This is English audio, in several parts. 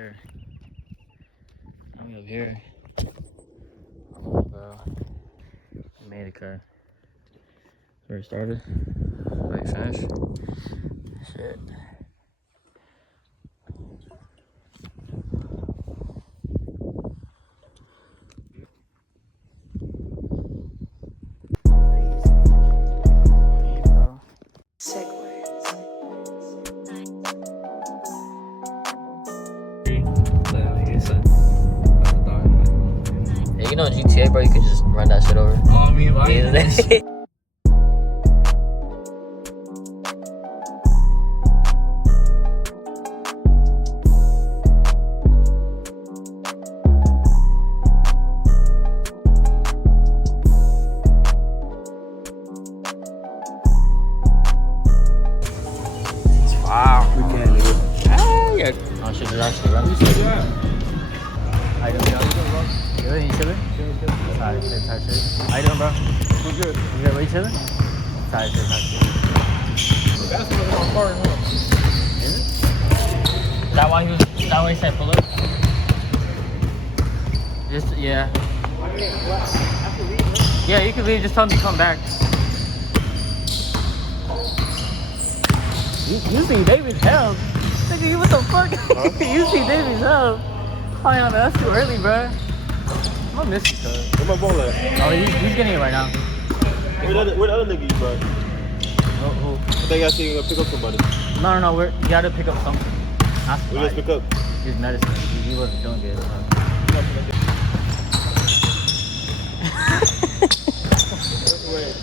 sir. I'm up here. Oh, bro. I made a car. Where it started. Wait, finish. Shit. You know GTA, bro, you could just run that shit over. Oh, I mean, like, wow. we can't, nigga. Ah, yeah. Oh shit, did I actually run? Yeah. How you doing, bro? Good, you chilling? Tired shit, tired shit. How you doing, bro? We're good. You good, where you chilling? Tired shit, tired shit. That's what's in my car, huh? Is it? Is that why he said pull up? Just, yeah. Yeah, you can leave, just tell him to come back. You see David's health. Nigga, you what the fuck? Huh? You see David's health. Oh, yeah, man, that's too early, bro. I'm gonna miss you, cuz. Where my ball at? Oh, he's getting it right now. Where the other nigga you brought? Who? I think I see you gonna pick up somebody. No, you gotta pick up something. Not We just pick up. his medicine. He wasn't feeling good. So. Wait.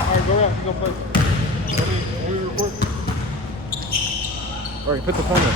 Alright, go out. You go play. Let me record. Alright, put the phone up.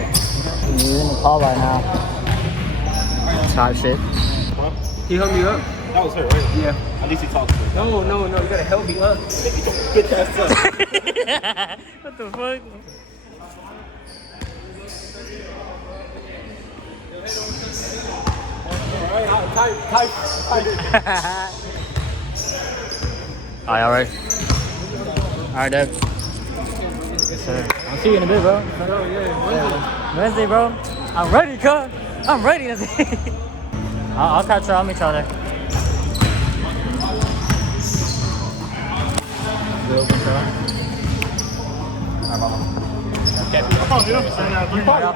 He's in the car right now. Type shit. Huh? He held me up. That was her, right? Yeah. At least he talked to her. No, you gotta help me up. Get your ass up. What the fuck? Type. Alright, alright. Alright, Deb. Yes, sir. I'll see you in a bit, bro. Wednesday, bro. I'm ready, cuz. I'm ready. I'll catch y'all. I'll meet y'all there.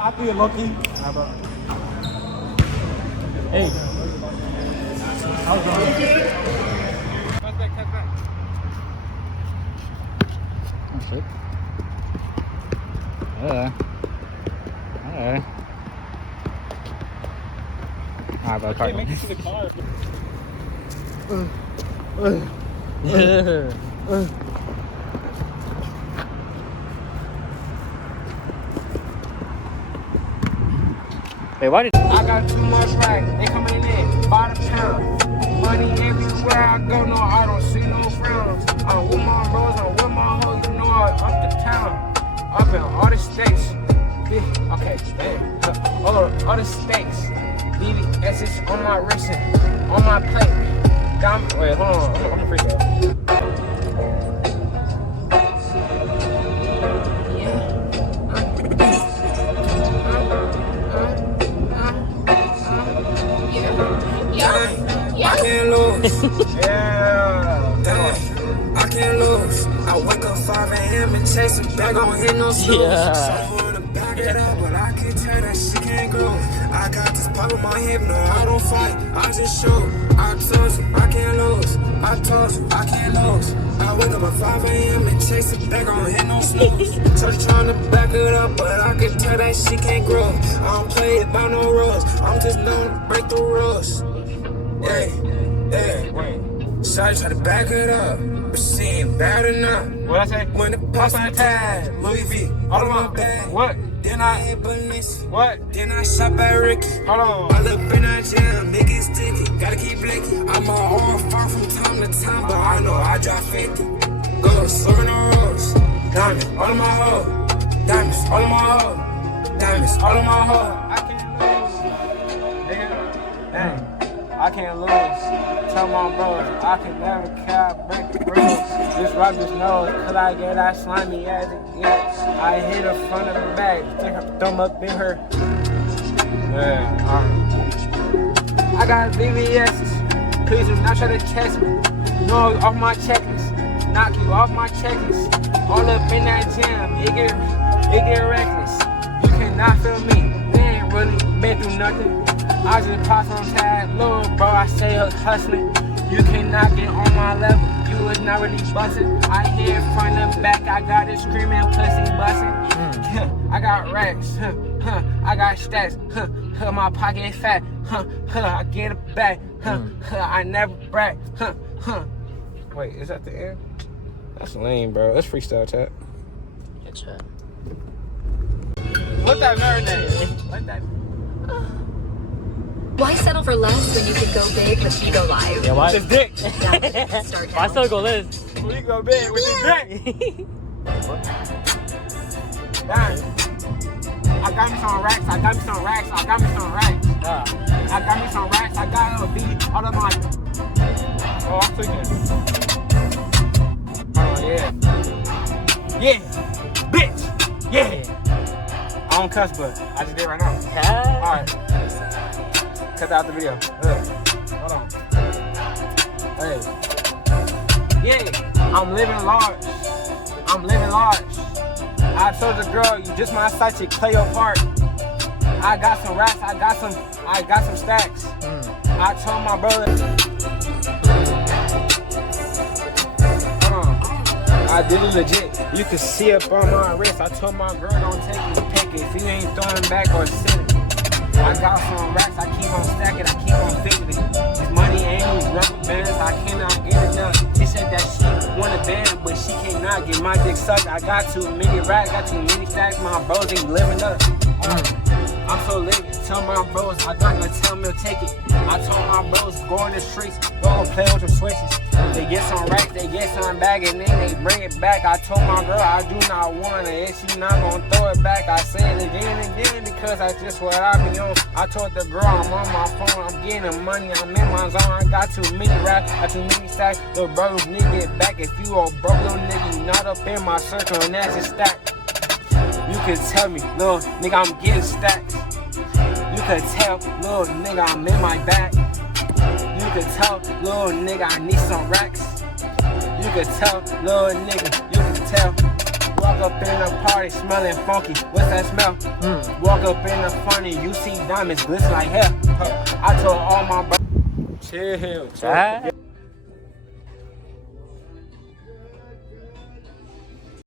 I feel lucky. Hey. How's it going? Oh, shit. Alright, bro. Car. Make it to the car. Hey, why did? I got too much right. They coming in by the pound. Money everywhere I go, no, I don't see no frowns. I'm with my bros, I'm with my hoes, you know I up the town. Up in all the states. Okay, damn. All the states. BBS's on my wrist and on my plate. Wait, hold on. I'm a freestyle. I can't lose. I can't lose. I wake up 5 a.m. and chase a bag on hit no snooze. Yeah. So I wanna back it up, but I can tell that she can't grow. I got this pop in my hip, no, I don't fight. I just show. I told you, I can't lose. I told you, I can't lose. I wake up at 5 a.m. and chase a bag on hit no snooze. So she tryna back it up, but I can tell that she can't grow. I don't play it by no rules. I'm just known to break the rules. Yeah. Shawty try to back it up, but she ain't bad enough. What I say? When the pops on the tag, Louis V, all of my bag. What? Then I hit Balenciaga. What? Then I shop at Ricky. Hold on. I look in that jam, make it sticky. Gotta keep blinking. I'm all far from time to time, but I know I drop 50. Ghost, over the roads. Diamonds, all of my hoes. Diamonds, all of my hoes. Diamonds, all of my hoes. I can't lose. Nigga. Dang. I can't lose. Tell my bros, I can never care, break the rules. This rapper's knows, cause I get that slimy as it gets. I hit her front of the back, stick her thumb up in her. Yeah, alright. I got VVS's, please do not try to test me. No, off my checklist, knock you off my checklist. All up in that jam, it get reckless. You cannot feel me, we ain't really been through nothing. I just pass on tag, little bro, I say hustling. You cannot get on my level, you was not really busting. I hear front and back, I got it screaming, pussy busting. I got racks, I got stacks, my pocket fat, I get it back, I never brag, Wait, is that the end? That's lame, bro. Let's freestyle chat. Good shit. What that marinade? What that? Why settle for less when you can go big with Ego Live? Yeah, why? His dick. Start Why now. still go Liz? We go big with his dick. Dang. I got me some racks, I got me some racks, I got me some racks. Yeah. I got me some racks, I got a beat all of my. Oh, I'm tweaking. Oh, yeah. Yeah. Bitch. Yeah. I don't cuss, but I just did right now. Yeah. Alright. Cut out the video. Hold on. Hey. Yeah. I'm living large. I'm living large. I told the girl, you just my side chick, play your part. I got some racks, I got some stacks. I told my brother. Hold on. I did it legit. You can see up on my wrist. I told my girl, don't take it, pick it. If you ain't throwing back or sitting. I got some racks, I keep on stacking, I keep on fixing it. This money ain't 2 rubber bands, I cannot get enough. She said that she want a band, but she cannot get my dick sucked. I got too many racks, got too many stacks, my bros ain't living up. I'm so lit, tell my bros, I got to tell me to take it. I told my bros, go in the streets, go play with the switches. They get some racks, they get some back, and then they bring it back. I told my girl I do not want it, if she not gonna throw it back. I said it again and again because that's just what I be on. I told the girl I'm on my phone, I'm getting money, I'm in my zone. I got too many racks, got too many stacks. Little bros need to get back. If you a broke little nigga, you not up in my circle, and that's a stack. You can tell me, little nigga, I'm getting stacks. You can tell, little nigga, I'm in my bag. You can tell, little nigga, I need some racks. You can tell, little nigga, you can tell. Walk up in a party smelling funky. What's that smell? Walk up in the funny, you see diamonds glisten like hell. I told all my bros, chill.